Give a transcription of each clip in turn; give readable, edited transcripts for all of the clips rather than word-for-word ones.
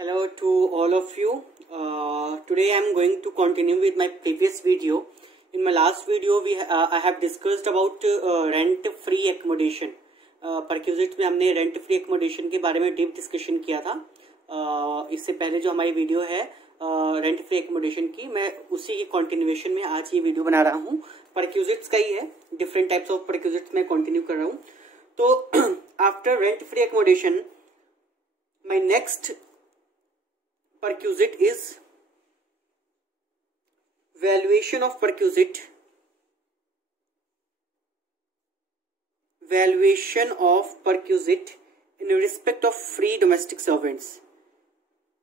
Hello to all of you. Today I am going to continue with my previous video. In my last video I have discussed about rent free accommodation. Perquisite में हमने rent free accommodation के बारे में deep discussion किया था. इससे पहले जो हमारी वीडियो है रेंट फ्री एकोमोडेशन की, मैं उसी की कंटिन्यूएशन में आज ये वीडियो बना रहा हूँ. परक्यूजिट्स का ही है, डिफरेंट टाइप्स ऑफ परक्यूजिट्स में कंटिन्यू कर रहा हूँ. तो after rent free accommodation my next perquisite is valuation of perquisite in respect of free domestic servants.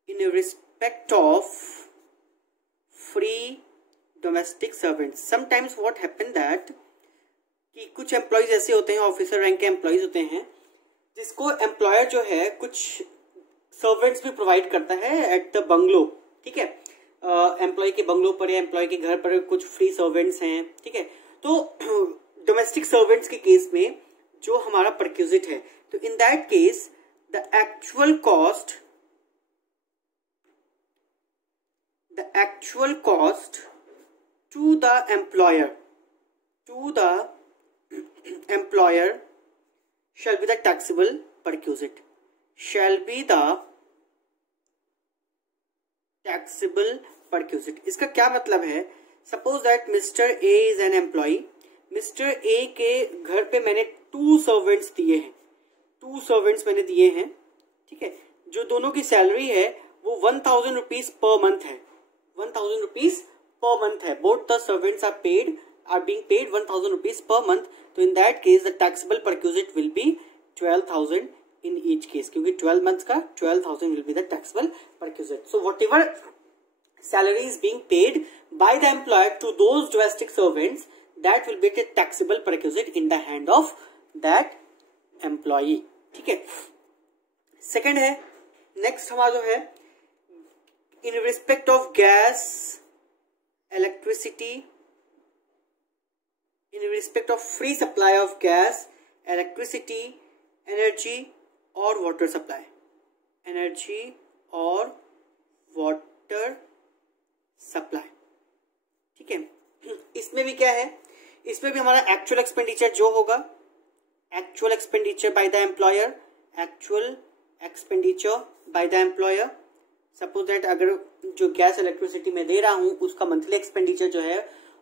In respect of free domestic servants, sometimes what happen that कि कुछ employees ऐसे होते हैं, ऑफिसर रैंक के एम्प्लॉयज होते हैं, जिसको employer जो है कुछ सर्वेंट्स भी प्रोवाइड करता है एट द बंगलो. ठीक है, एम्प्लॉय के बंगलो पर या एम्प्लॉय के घर पर कुछ फ्री सर्वेंट्स हैं. ठीक है, तो डोमेस्टिक सर्वेंट्स के केस में जो हमारा परक्यूजिट है, तो in that case the actual cost to the employer shall be the taxable perquisite. इसका क्या मतलब है? Suppose that mister A is an employee. Mister A के घर पे मैंने 2 सर्वेंट्स दिए हैं. ठीक है, जो दोनों की सैलरी है वो 1000 रुपीज पर मंथ है. 1000 रुपीज पर मंथ है. Both the servants are being paid 1000 rupees per month. तो in that case the taxable perquisite will be 12,000 in each case, क्योंकि 12 months का 12,000 will be the taxable perquisite. So whatever salary is being paid by the employer to those domestic servants, that will be the taxable perquisite in the hand of that employee. ठीक है, second है, next हमारा जो है in respect of gas, electricity, in respect of free supply of gas, electricity, energy or water supply. ठीक है, इसमें भी क्या है, इसमें भी हमारा एक्चुअल एक्सपेंडिचर जो होगा, actual expenditure bye the employer. Suppose that अगर जो गैस इलेक्ट्रिसिटी में दे रहा हूं उसका मंथली एक्सपेंडिचर जो है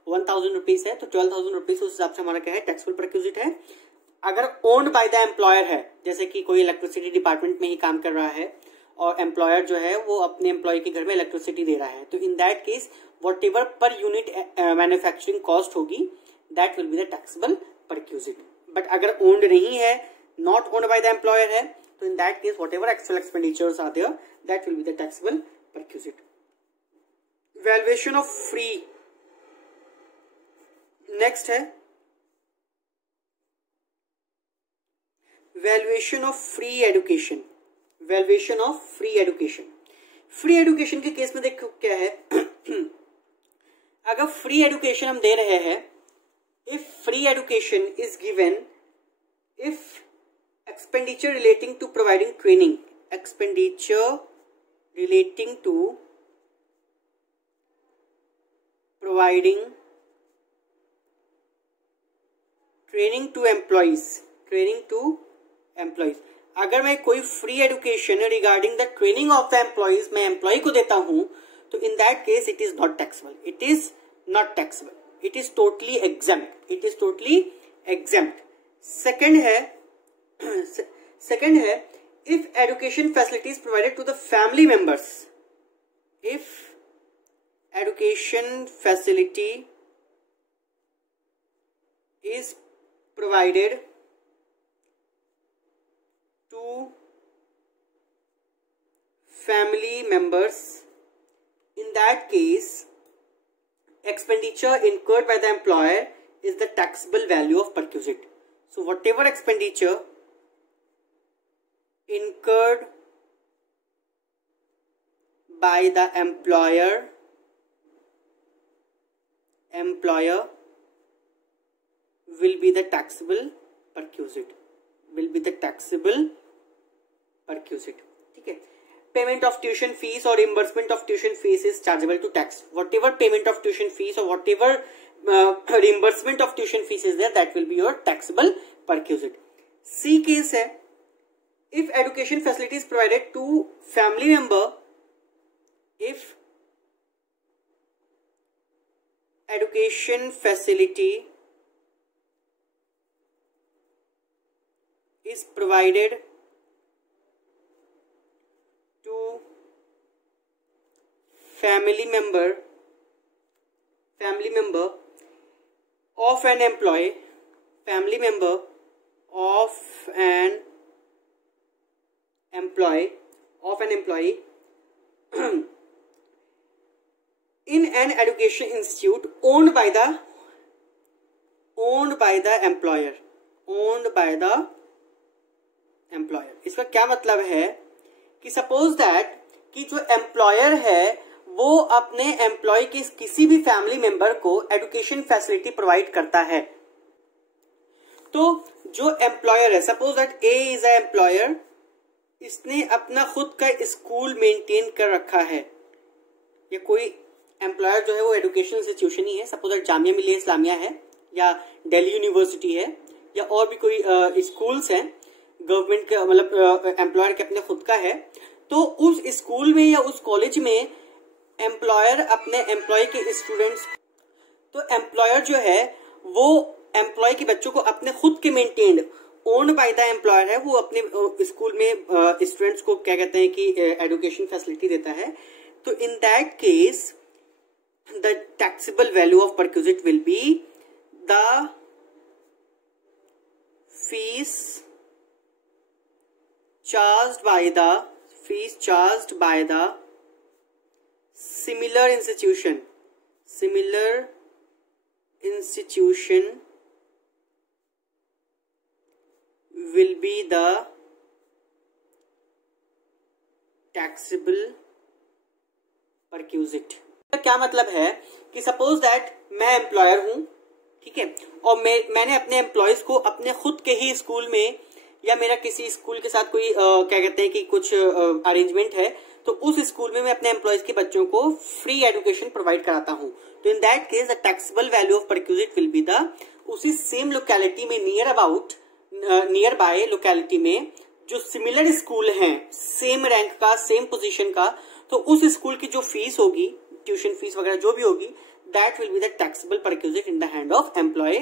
1000 रुपीज है, तो 12,000 रुपीज उस हिसाब से हमारा क्या है, टैक्सेबल परक्यूजिट है. अगर ओन्ड बाय द एम्प्लॉयर है, जैसे कि कोई इलेक्ट्रिसिटी डिपार्टमेंट में ही काम कर रहा है और एम्प्लॉयर जो है वो अपने एम्प्लॉय के घर में इलेक्ट्रिसिटी दे रहा है, तो in that case whatever per unit manufacturing cost होगी, that will be the taxable perquisite. But अगर ओन्ड नहीं है, not owned by the employer है, तो in that case whatever actual expenditures are there, that will be the taxable perquisite. Valuation of free, next है valuation of free education. Free education के case में देखो क्या है. अगर free education हम दे रहे हैं, if free education is given, if expenditure relating to providing training, training to employees. अगर मैं कोई free education regarding the training of the employees मैं एम्प्लॉय को देता हूं, तो in that case it is not taxable. It is totally exempt. Second है if education facilities provided to the family members. If education facility is provided to family members, in that case expenditure incurred by the employer is the taxable value of perquisite. So whatever expenditure incurred by the employer will be the taxable perquisite. ठीक है, payment of tuition fees or reimbursement of tuition fees is chargeable to tax. Whatever payment of tuition fees or whatever reimbursement of tuition fees is there, that will be your taxable perquisite. C case है, if education facility is provided to family member, if education facility is provided to family member of an employee, family member of an employee in an education institute owned by the employer. इसका क्या मतलब है कि suppose that कि जो employer है वो अपने एम्प्लॉय के किसी भी फैमिली मेंबर को एजुकेशन फैसिलिटी प्रोवाइड करता है. तो जो एम्प्लॉयर है, suppose that A is a employer, इसने अपना खुद का स्कूल मेंटेन कर रखा है. या कोई एम्प्लॉयर जो है वो एजुकेशन इंस्टीट्यूशन ही है, सपोज दैट जामिया मिलिया इस्लामिया है या दिल्ली यूनिवर्सिटी है या और भी कोई स्कूल्स हैं गवर्नमेंट के, मतलब एम्प्लॉयर के अपने खुद का है. तो उस स्कूल में या उस कॉलेज में एम्प्लॉयर अपने एम्प्लॉय के स्टूडेंट्स, तो एम्प्लॉयर जो है वो एम्प्लॉय के बच्चों को अपने खुद के maintained, owned by the employer है, वो अपने स्कूल में स्टूडेंट्स को क्या कहते हैं कि एजुकेशन फैसिलिटी देता है. तो in that case the taxable value of perquisite will be the fees charged by the similar institution will be the taxable perquisite. क्या मतलब है कि सपोज दैट मैं एम्प्लॉयर हूं, ठीक है, और मैंने अपने एम्प्लॉयज को अपने खुद के ही स्कूल में या मेरा किसी स्कूल के साथ कोई क्या कहते हैं कि कुछ अरेंजमेंट है, तो उस स्कूल में मैं अपने एम्प्लॉयज के बच्चों को फ्री एजुकेशन प्रोवाइड कराता हूं. तो in that case the taxable value of perquisite will be the, उसी सेम लोकेलिटी में नियर बाय लोकेलिटी में जो सिमिलर स्कूल हैं, सेम रैंक का, सेम पोजीशन का, तो उस स्कूल की जो फीस होगी, ट्यूशन फीस वगैरह जो भी होगी, that will be the taxable perquisite in the hand of employee.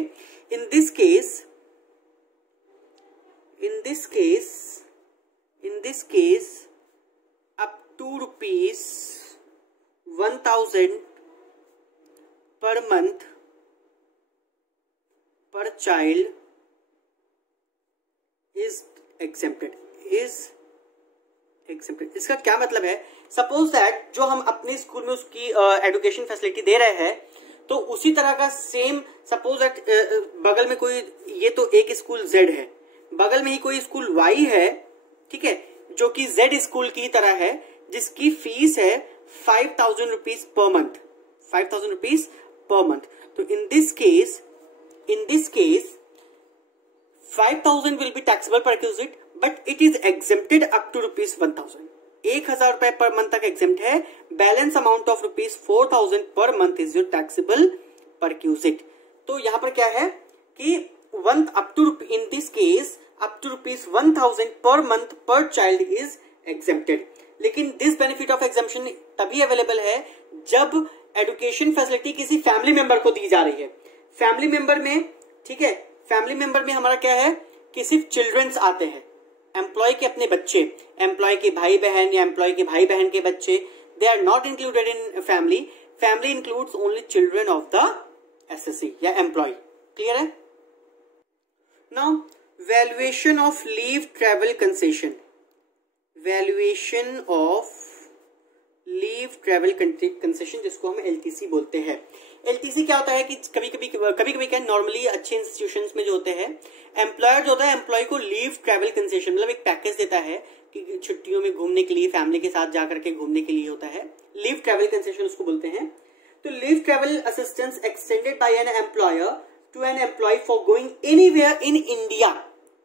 In this case up to rupees 1000 per month per child is exempted. इसका क्या मतलब है? सपोज दैट जो हम अपने स्कूल में उसकी एजुकेशन फैसिलिटी दे रहे हैं, तो उसी तरह का सेम, सपोज दैट बगल में कोई, ये तो एक स्कूल Z है, बगल में ही कोई स्कूल Y है, ठीक है, जो कि Z स्कूल की तरह है, जिसकी फीस है 5000 rupees per month, 5000 rupees per month. तो in this case 5000 will be taxable perquisite, but it is exempted up to rupees 1000. 1000 रुपए पर मंथ तक एग्जेम्प्ट है. Balance amount of rupees 4000 per month is your taxable perquisite. तो यहां पर क्या है कि in this case up to rupees 1000 per month per child is exempted. लेकिन दिस बेनिफिट ऑफ एग्जम्पशन तभी अवेलेबल है जब एजुकेशन फैसिलिटी किसी फैमिली मेंबर को दी जा रही है. फैमिली मेंबर में, ठीक है, फैमिली मेंबर में हमारा क्या है कि सिर्फ चिल्ड्रंस आते हैं, एम्प्लॉय के अपने बच्चे, एम्प्लॉय के भाई बहन या एम्प्लॉय के भाई बहन के बच्चे, they are not included in family. Family includes only children of the assessee या एम्प्लॉय. क्लियर है? Now, valuation of leave travel concession. Valuation of leave travel concession, जिसको हम LTC बोलते हैं. LTC क्या होता है कि कभी कभी क्या, नॉर्मली अच्छे इंस्टीट्यूशंस में जो होते हैं, एम्प्लॉयर जो होता है एम्प्लॉय को लीव ट्रैवल कंसेशन, मतलब एक पैकेज देता है कि छुट्टियों में घूमने के लिए, फैमिली के साथ जाकर के घूमने के लिए होता है. लीव ट्रैवल कंसेशन उसको बोलते हैं. तो leave travel assistance extended by an employer to an employee for going anywhere in India.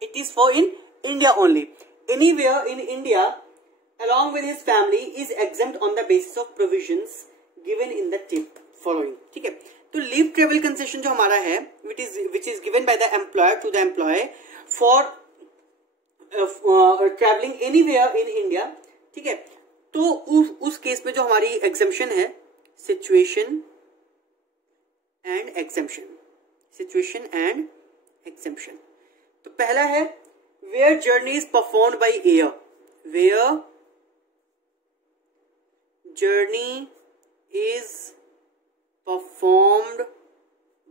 It is for in India only. Anywhere in India along with his family is exempt on the basis of provisions given in the following. ठीक है, तो leave travel concession जो हमारा है which is given by the employer to the employee for traveling anywhere in India. ठीक है, तो उस केस में जो हमारी एग्जेम्पशन है सिचुएशन एंड एग्जेम्पशन. तो पहला है where journey is performed by air. Where journey is performed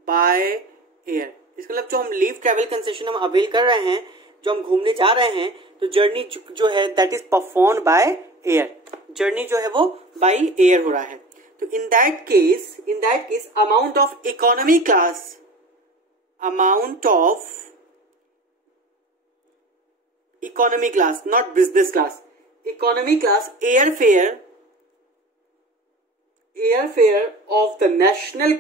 by air. इसका मतलब जो हम लीव ट्रेवल कंसेशन हम अवेल कर रहे हैं, जो हम घूमने जा रहे हैं, तो जर्नी जो है that is performed by air. Journey जो है वो बाय एयर हो रहा है. तो in that case amount of economy class, not business class, economy class airfare of the national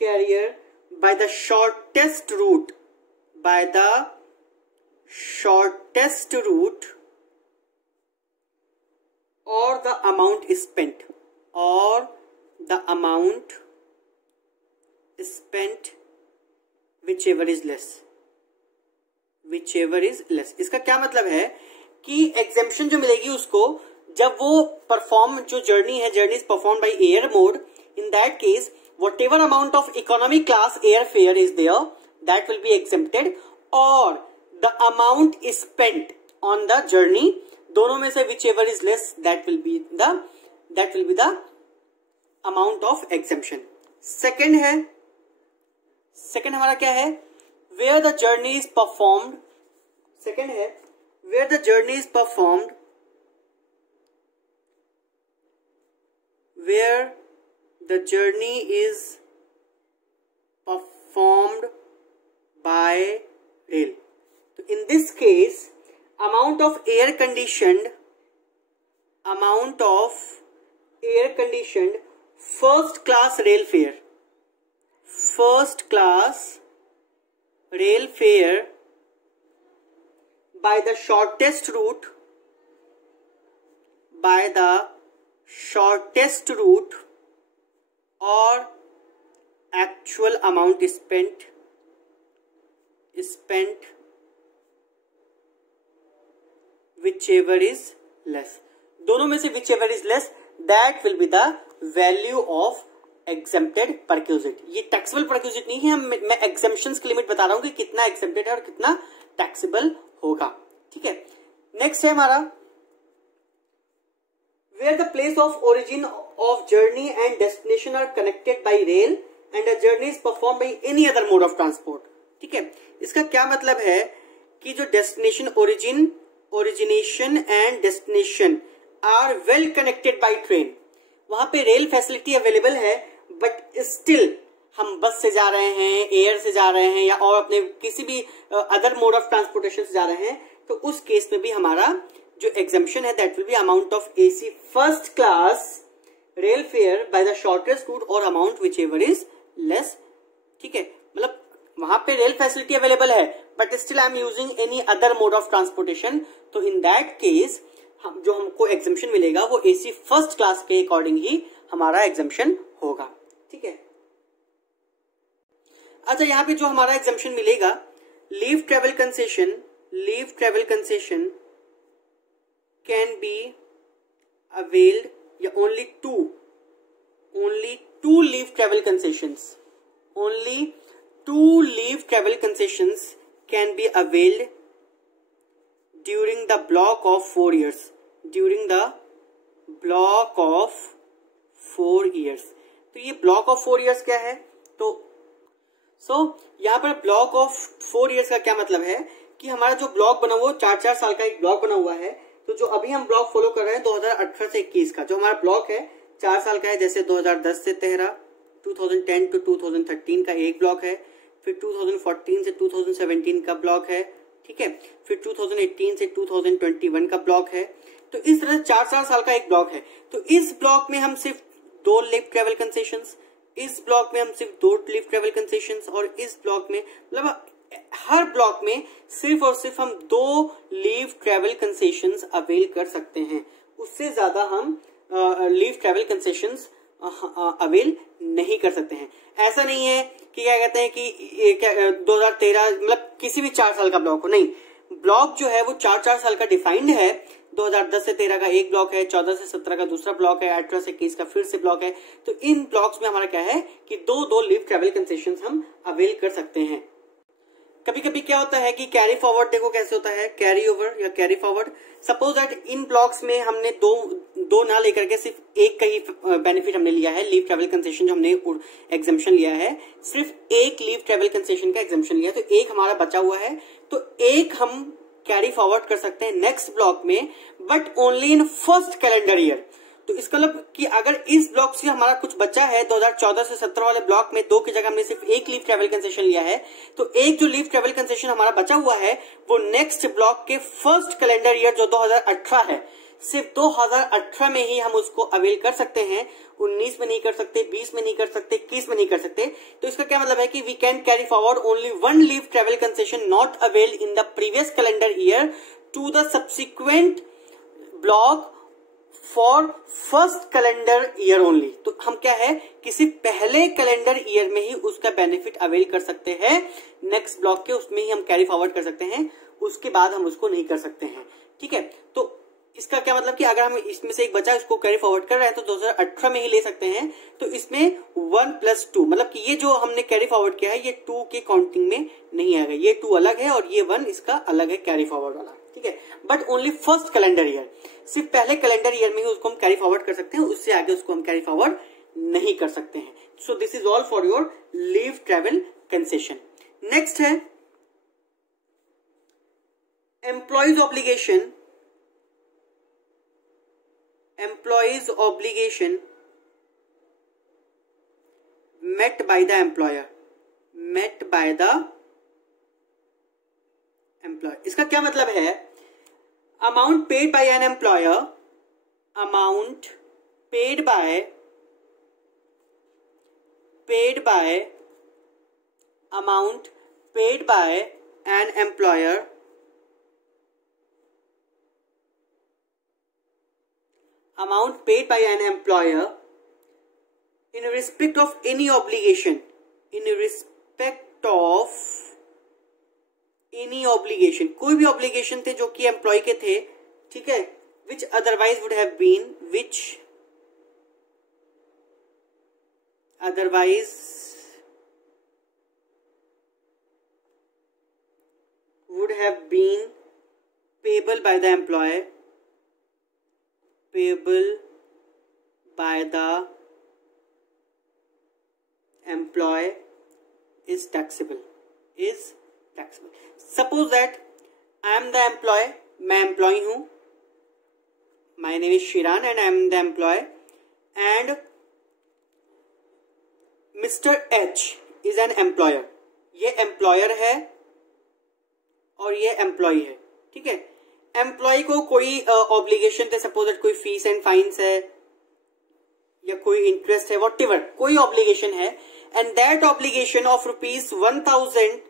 carrier by the shortest route or the amount spent whichever is less. इसका क्या मतलब है कि एग्जेम्पशन जो मिलेगी उसको जब वो परफॉर्म जो journey is perform by air mode. In that case whatever amount of economy class airfare is there, that will be exempted, or the amount is spent on the journey, दोनों में से whichever is less, that will be the amount of exemption. Second हमारा क्या है, where the journey is performed. Second है where the journey is performed by rail. So in this case amount of air conditioned first class rail fare by the shortest route or actual amount spent whichever is less. दोनों में से whichever is less, that will be the value of exempted perquisite. ये taxable perquisite नहीं है, मैं exemptions की limit बता रहा हूं कि कितना exempted है और कितना टैक्सेबल होगा. ठीक है, नेक्स्ट है हमारा where the place of origin of journey and destination are connected by rail and a journey is performed by any other mode of transport. ठीक है, इसका क्या मतलब है कि जो origination and destination are well connected by train, वहां पे रेल फैसिलिटी अवेलेबल है, बट स्टिल हम बस से जा रहे हैं, एयर से जा रहे हैं या और अपने किसी भी अदर मोड ऑफ ट्रांसपोर्टेशन से जा रहे हैं, तो उस केस में भी हमारा जो एग्जेम्पशन है that will be amount of AC first class rail fare by the shortest route और amount whichever is less. ठीक है, मतलब वहां पे रेल फैसिलिटी अवेलेबल है but still I am using any other mode of transportation, तो in that case जो हमको एग्जेम्पशन मिलेगा वो एसी फर्स्ट क्लास के अकॉर्डिंग ही हमारा एग्जेम्पशन होगा. ठीक है, अच्छा यहाँ पे जो हमारा एग्जेम्पशन मिलेगा, leave travel concession can be availed या only two leave travel concessions can be availed during the block of 4 years. तो ये block of 4 years क्या है, तो यहाँ पर block of 4 years का क्या मतलब है कि हमारा जो ब्लॉक बना हुआ 4 साल का एक ब्लॉक बना हुआ है. तो जो अभी हम ब्लॉक फॉलो कर रहे हैं 2018 से 21 का जो हमारा ब्लॉक है 4 साल का है, जैसे 2010 से 13, 2010 to 2013 का एक ब्लॉक है, फिर 2014 से 2017 का ब्लॉक है. ठीक है, फिर 2018 से 2021 का ब्लॉक है. तो इस तरह 4 साल का एक ब्लॉक है. तो इस ब्लॉक में हम सिर्फ 2 लीव ट्रेवल कंसेशंस, इस ब्लॉक में हम सिर्फ 2 लीव ट्रेवल कंसेशंस, और इस ब्लॉक में मतलब हर ब्लॉक में सिर्फ और सिर्फ हम 2 लीव ट्रेवल कंसेशंस अवेल कर सकते हैं, उससे ज्यादा हम लीव ट्रेवल कंसेशंस अवेल नहीं कर सकते हैं। ऐसा नहीं है कि क्या कहते हैं कि 2013 मतलब किसी भी 4 साल का ब्लॉक हो, नहीं, ब्लॉक जो है वो 4 साल का डिफाइंड है। 2010 से 13 का एक ब्लॉक है, 14 से 17 का दूसरा ब्लॉक है, 18 से 21 का फिर से ब्लॉक है। तो इन ब्लॉक्स में हमारा क्या है कि 2 लीव ट्रेवल कंसेशंस हम अवेल कर सकते हैं। कभी कभी क्या होता है कि कैरी फॉरवर्ड, देखो कैसे होता है, कैरी ओवर या carry forward. Suppose that in blocks में हमने दो ना लेकर के सिर्फ एक का ही बेनिफिट हमने लिया है, लीव ट्रेवल कंसेशन जो हमने एग्जाम्पशन लिया है, सिर्फ एक लीव ट्रेवल कंसेशन का एग्जाम्पशन लिया है, तो एक हमारा बचा हुआ है, तो एक हम कैरी फॉरवर्ड कर सकते हैं नेक्स्ट ब्लॉक में, but only in first calendar year. तो इसका मतलब कि अगर इस ब्लॉक से हमारा कुछ बचा है 2014 से 17 वाले ब्लॉक में 2 की जगह हमने सिर्फ एक लीव ट्रेवल कंसेशन लिया है, तो एक जो लीव ट्रेवल कंसेशन हमारा बचा हुआ है वो नेक्स्ट ब्लॉक के फर्स्ट कैलेंडर ईयर जो 2018 है, सिर्फ 2018 में ही हम उसको अवेल कर सकते हैं। 19 में नहीं कर सकते, 20 में नहीं कर सकते, 21 में नहीं कर सकते। तो इसका क्या मतलब है कि we can carry forward only 1 leave travel concession not avail in the previous calendar year to the subsequent block for first calendar year only. तो हम क्या है किसी पहले कैलेंडर ईयर में ही उसका बेनिफिट अवेल कर सकते हैं, नेक्स्ट ब्लॉक के उसमें ही हम कैरी फॉरवर्ड कर सकते हैं, उसके बाद हम उसको नहीं कर सकते हैं। ठीक है, तो इसका क्या मतलब कि अगर हम इसमें से एक बचा उसको कैरी फॉरवर्ड कर रहे हैं तो 2018 में ही ले सकते हैं। तो इसमें 1+2 मतलब कि ये जो हमने कैरी फॉरवर्ड किया है ये 2 के काउंटिंग में नहीं आएगा, ये 2 अलग है और ये 1 इसका अलग है कैरी फॉरवर्ड वाला। ठीक है, but only first calendar year, सिर्फ पहले कैलेंडर ईयर में ही उसको हम कैरी फॉरवर्ड कर सकते हैं, उससे आगे उसको हम कैरी फॉरवर्ड नहीं कर सकते हैं। So this is all for your leave travel concession. Next है employees obligation. Employee's obligation met by the employer, met by the employer। इसका क्या मतलब है, amount paid by an employer, amount paid by amount paid by an employer amount paid by an employer in respect of any obligation, in respect of any obligation, कोई भी obligation थे जो कि employ के थे, ठीक है, which otherwise would have been payable by the employer, payable by the employee is taxable, Suppose that I am the employee, मैं एम्प्लॉय हूं, my name is Shiran and I am the employee, and Mr. H is an employer। ये employer है और ये employ है। ठीक है, employ को कोई ऑब्लिगेशन थे, सपोज दैट कोई फीस एंड फाइन्स है या कोई इंटरेस्ट है, व्हाटएवर कोई ऑब्लिगेशन है, एंड दैट ऑब्लिगेशन ऑफ ₹1000,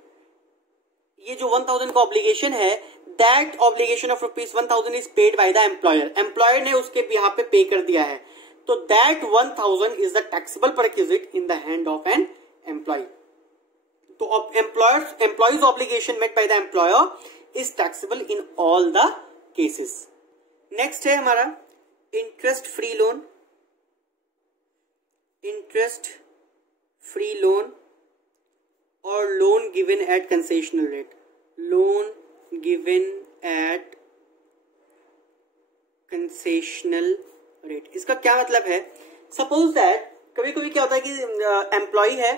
ये जो 1000 का ऑब्लिगेशन है, that obligation of ₹1000 is paid by the employer. Employer ने उसके बिहाफ पे पे कर दिया है, तो that 1000 is the taxable perquisite in the hand of an employee. तो employees obligation met by the employer is taxable in all the cases। Next है हमारा interest free loan. Interest free loan और loan given at concessional rate, loan given at concessional rate. इसका क्या मतलब है, suppose that कभी कभी क्या होता है कि एम्प्लॉय है,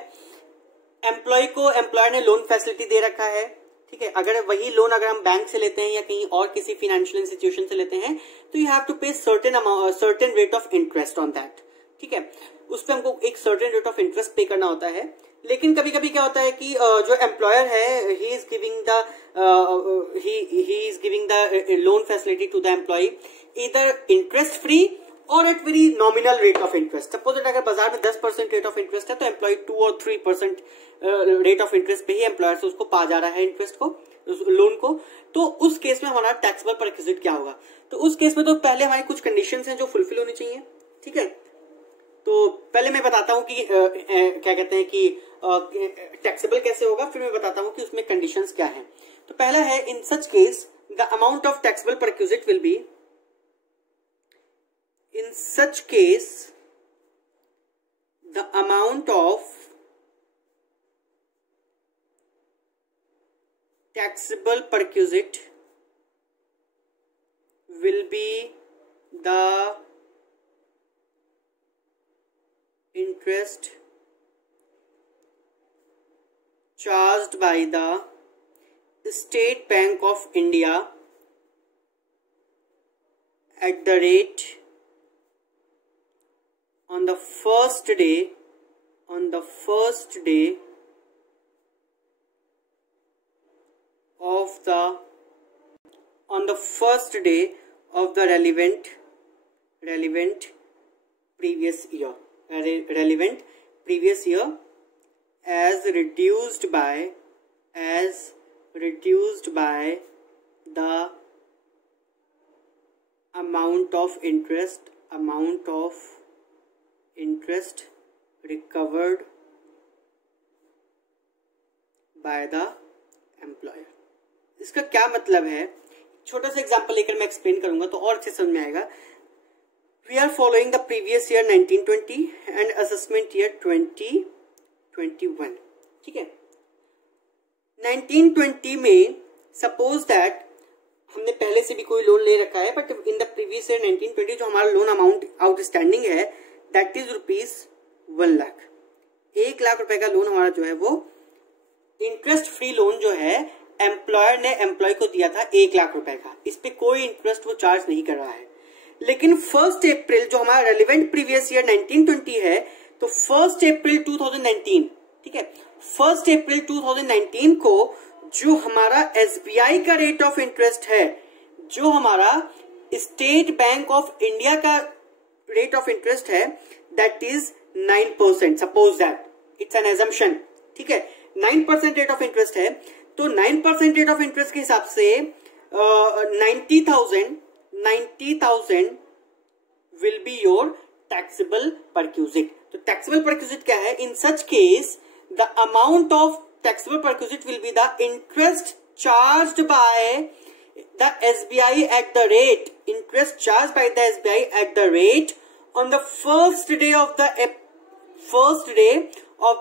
एम्प्लॉय को एम्प्लॉयर ने लोन फैसिलिटी दे रखा है। ठीक है, अगर वही लोन अगर हम बैंक से लेते हैं या कहीं और किसी फाइनेंशियल इंस्टीट्यूशन से लेते हैं तो यू हैव टू पे certain rate of interest on that. ठीक है, उस पर हमको एक सर्टेन रेट ऑफ इंटरेस्ट पे करना होता है। लेकिन कभी कभी क्या होता है कि जो एम्प्लॉयर है ही is giving the loan facility to the employee either interest free और at very nominal rate of interest. Suppose अगर बाजार में 10% रेट ऑफ इंटरेस्ट है तो एम्प्लॉय 2 और 3% रेट ऑफ इंटरेस्ट पे ही एम्प्लॉयर से उसको पा जा रहा है इंटरेस्ट को, लोन को। तो उस केस में हमारा टैक्सेबल परक्विजिट क्या होगा? तो उस केस में तो पहले हमारी कुछ कंडीशंस हैं जो फुलफिल होनी चाहिए, ठीक है। तो पहले मैं बताता हूं कि क्या कहते हैं कि टैक्सेबल कैसे होगा, फिर मैं बताता हूं कि उसमें कंडीशंस क्या हैं। तो पहला है, in such case the amount of taxable perquisite will be, in such case the amount of taxable perquisite will be the interest charged by the State Bank of India at the rate on the first day of the relevant previous year as reduced by the amount of interest recovered by the employer। इसका क्या मतलब है? छोटा सा example लेकर मैं explain करूंगा तो और अच्छे समझ में आएगा। We are following the previous year 1920 and assessment year 2021, ठीक है। 1920 में सपोज दैट हमने पहले से भी कोई लोन ले रखा है, but in the previous year 1920 जो हमारा लोन अमाउंट आउटस्टैंडिंग है that is rupees 1 lakh. 1 lakh रुपए का लोन हमारा जो है वो इंटरेस्ट फ्री लोन जो है एम्प्लॉयर ने एम्प्लॉय को दिया था 1 लाख रुपए का। इस पे कोई इंटरेस्ट वो चार्ज नहीं कर रहा है। लेकिन 1 अप्रैल जो हमारा रेलिवेंट प्रीवियस ईयर 1920 है, तो 1 अप्रैल 2019, ठीक है, 1 अप्रैल 2019 को जो हमारा एसबीआई का रेट ऑफ इंटरेस्ट है, जो हमारा स्टेट बैंक ऑफ इंडिया का रेट ऑफ इंटरेस्ट है that is 9%। Suppose that it's an assumption, ठीक है, 9% रेट ऑफ इंटरेस्ट है। तो 9% रेट ऑफ इंटरेस्ट के हिसाब से 90,000 will be your taxable perquisite. तो टैक्सेबल परक्विजिट क्या है? In such case the amount of taxable perquisite will be the interest charged by the SBI at the rate on the first day of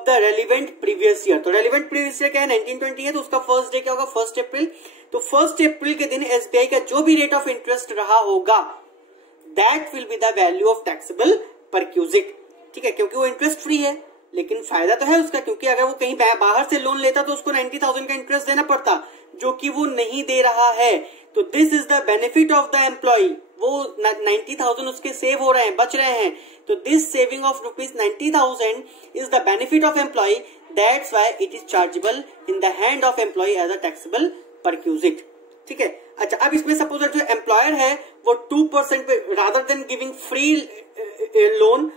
the relevant previous year। तो relevant previous year क्या है? 1920 है, तो उसका first day क्या होगा? 1 अप्रैल। तो 1 अप्रैल के दिन SBI का जो भी रेट ऑफ इंटरेस्ट रहा होगा that will be the value of taxable perquisite, ठीक है, क्योंकि वो इंटरेस्ट फ्री है। लेकिन फायदा तो है उसका, क्योंकि अगर वो कहीं बाहर से लोन लेता तो उसको 90,000 का इंटरेस्ट देना पड़ता, जो कि वो नहीं दे रहा है। तो this is the benefit of the employee. वो 90,000 उसके सेव हो रहे हैं, बच रहे हैं। तो this saving of rupees 90,000 is the benefit of employee, that's why it is chargeable in the hand of employee as a taxable perquisite, ठीक है। अच्छा, अब इसमें सपोज जो एम्प्लॉयर है वो 2% पे rather than giving free loan,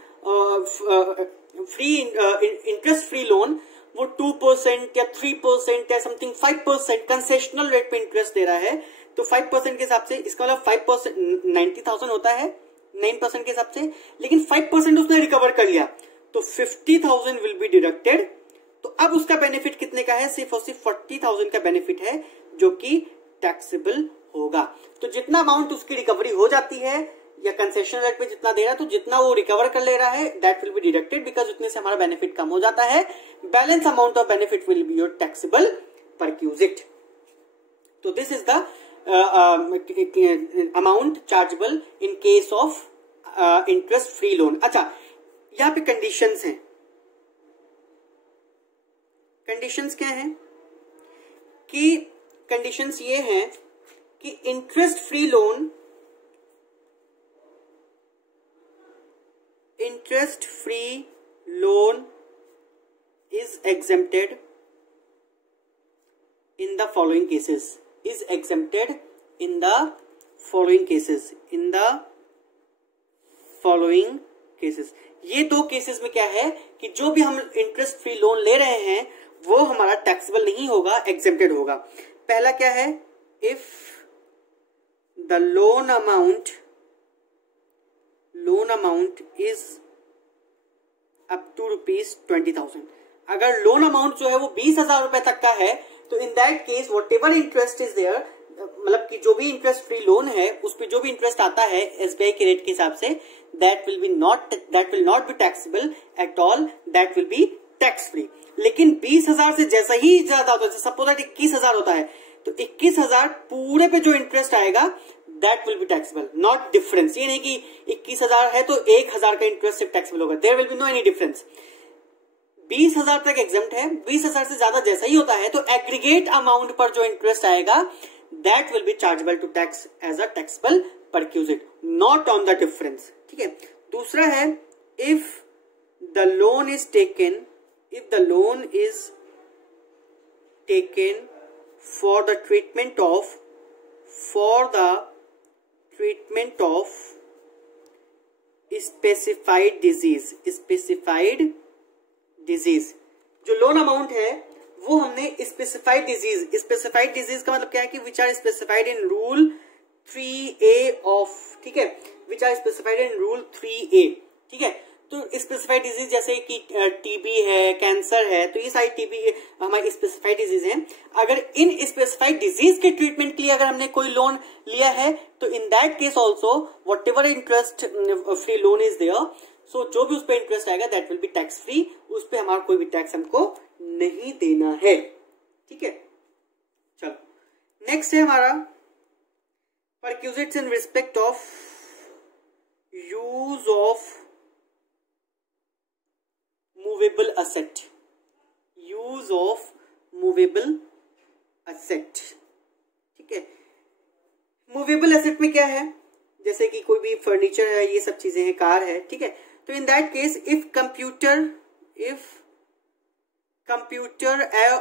free interest free loan, वो 2% या 3% या समथिंग 5% कंसेशनल रेट पे इंटरेस्ट दे रहा है। तो 5% के हिसाब से इसका मतलब 5% 90,000 होता है 9% के हिसाब से, लेकिन 5% उसने रिकवर कर लिया तो 50,000 विल बी डिडक्टेड। तो अब उसका बेनिफिट कितने का है? सिर्फ और सिर्फ 40,000 का बेनिफिट है, जो कि टैक्सेबल होगा। तो जितना अमाउंट उसकी रिकवरी हो जाती है या कंसेशन रेट पे जितना दे रहा है, तो जितना वो रिकवर कर ले रहा है that will be deducted, because उतने से हमारा बेनिफिट कम हो जाता है। Balance amount of benefit will be your taxable perquisite. तो this is the amount chargeable in case of interest free loan. अच्छा, यहां पे कंडीशंस हैं। कंडीशंस क्या हैं? कि कंडीशंस ये हैं कि interest free loan is exempted in the following cases, in the following cases. ये दो केसेस में क्या है कि जो भी हम इंटरेस्ट फ्री लोन ले रहे हैं वो हमारा टैक्सेबल नहीं होगा, एग्जेम्प्टेड होगा। पहला क्या है, if the loan amount is up to ₹20,000। अगर लोन अमाउंट जो है वो 20,000 रुपए तक का है तो in that case whatever interest is there, मतलब कि जो भी इंटरेस्ट फ्री लोन है उस पर जो भी इंटरेस्ट आता है एसबीआई के रेट के हिसाब से, that will not be taxable at all, that will be tax free. लेकिन 20,000 से जैसा ही ज्यादा होता है, सपोज दैट 21,000 होता है तो 21,000 पूरे पे जो इंटरेस्ट आएगा that will be taxable, not difference. ये नहीं कि 21,000 है तो 1,000 का इंटरेस्ट सिर्फ टैक्सेबल होगा, there will be no any difference. 20,000 तक एग्जेम्प्ट है, 20,000 से ज्यादा जैसा ही होता है तो एग्रीगेट अमाउंट पर जो इंटरेस्ट आएगा that will be chargeable to tax as a taxable perquisite, not on the difference. ठीक है। दूसरा है, if the loan is taken for the treatment of specified disease। जो लोन अमाउंट है वो हमने स्पेसिफाइड डिजीज का मतलब क्या है कि which are specified in rule 3A of, ठीक है, which are specified in rule 3A। ठीक है, तो स्पेसिफाइड डिजीज जैसे कि टीबी है, कैंसर है, तो ये सारी टीबी हमारी स्पेसिफाइड डिजीज हैं। अगर इन स्पेसिफाइड डिजीज के ट्रीटमेंट के लिए अगर हमने कोई लोन लिया है तो in that case also whatever interest free loan is there, so जो भी उस पर इंटरेस्ट आएगा that will be tax free, उस पर हमारा कोई भी टैक्स हमको नहीं देना है। ठीक है, चलो नेक्स्ट है हमारा perquisites in respect of use of movable asset. ठीक है, मूवेबल एसेट में क्या है, जैसे कि कोई भी फर्नीचर है, ये सब चीजें हैं, कार है। ठीक है, तो in that case if computer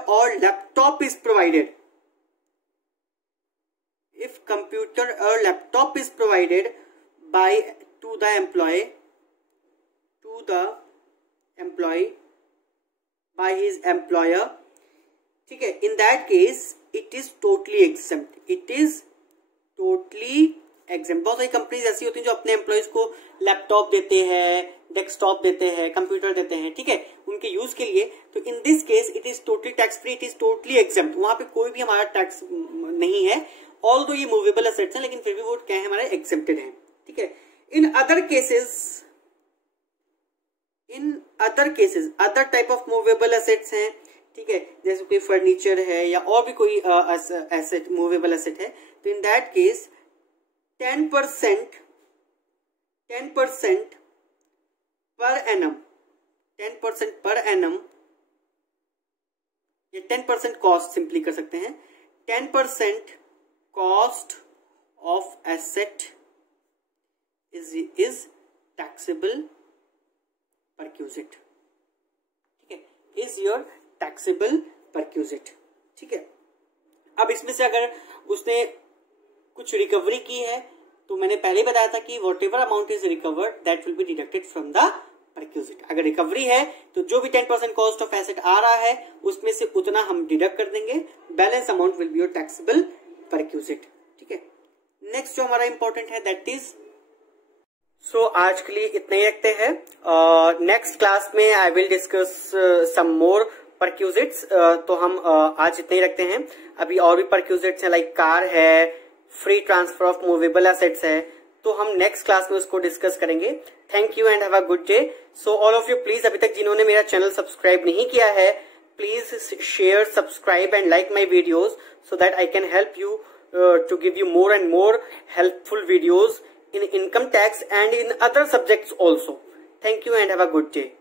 और laptop is provided, by to the employee by his employer, ठीक है, in that case it is totally exempt, बहुत सारी कंपनीज ऐसी होती हैं जो अपने एम्प्लॉयज को लैपटॉप देते हैं, डेस्कटॉप देते हैं, कंप्यूटर देते हैं, ठीक है, उनके यूज के लिए। तो in this case it is totally tax free, it is totally exempt, वहां पे कोई भी हमारा टैक्स नहीं है। ऑल दो ये मूवेबल एसेट्स हैं लेकिन फिर भी वो क्या है, हमारे एग्जेम्प्टेड है। ठीक है, in other cases other type of movable assets हैं, ठीक है, जैसे कोई फर्नीचर है या और भी कोई एसेट मूवेबल एसेट है, तो in that case 10% per annum, 10% per annum, या 10% कॉस्ट सिंपली कर सकते हैं, 10% cost of asset is taxable perquisite. ठीक है, इज योर टैक्सेबल परक्यूजिट। ठीक है, अब इसमें से अगर उसने कुछ रिकवरी की है तो मैंने पहले बताया था कि what ever amount is recovered that will be deducted from the perquisite. अगर रिकवरी है तो जो भी 10% कॉस्ट ऑफ एसेट आ रहा है उसमें से उतना हम डिडक्ट कर देंगे, balance amount will be your taxable perquisite. ठीक है, नेक्स्ट जो हमारा इंपॉर्टेंट है दैट इज, सो आज के लिए इतना ही रखते हैं। नेक्स्ट क्लास में I will discuss some more perquisites, तो हम आज इतना ही रखते हैं। अभी और भी परक्यूजिट्स हैं, लाइक कार है, free transfer of movable assets है, तो हम नेक्स्ट क्लास में उसको डिस्कस करेंगे। Thank you and have a good day. So all of you please, अभी तक जिन्होंने मेरा चैनल सब्सक्राइब नहीं किया है, please share, subscribe and like my videos so that I can help you to give you more and more helpful videos in income tax and in other subjects also. Thank you and have a good day.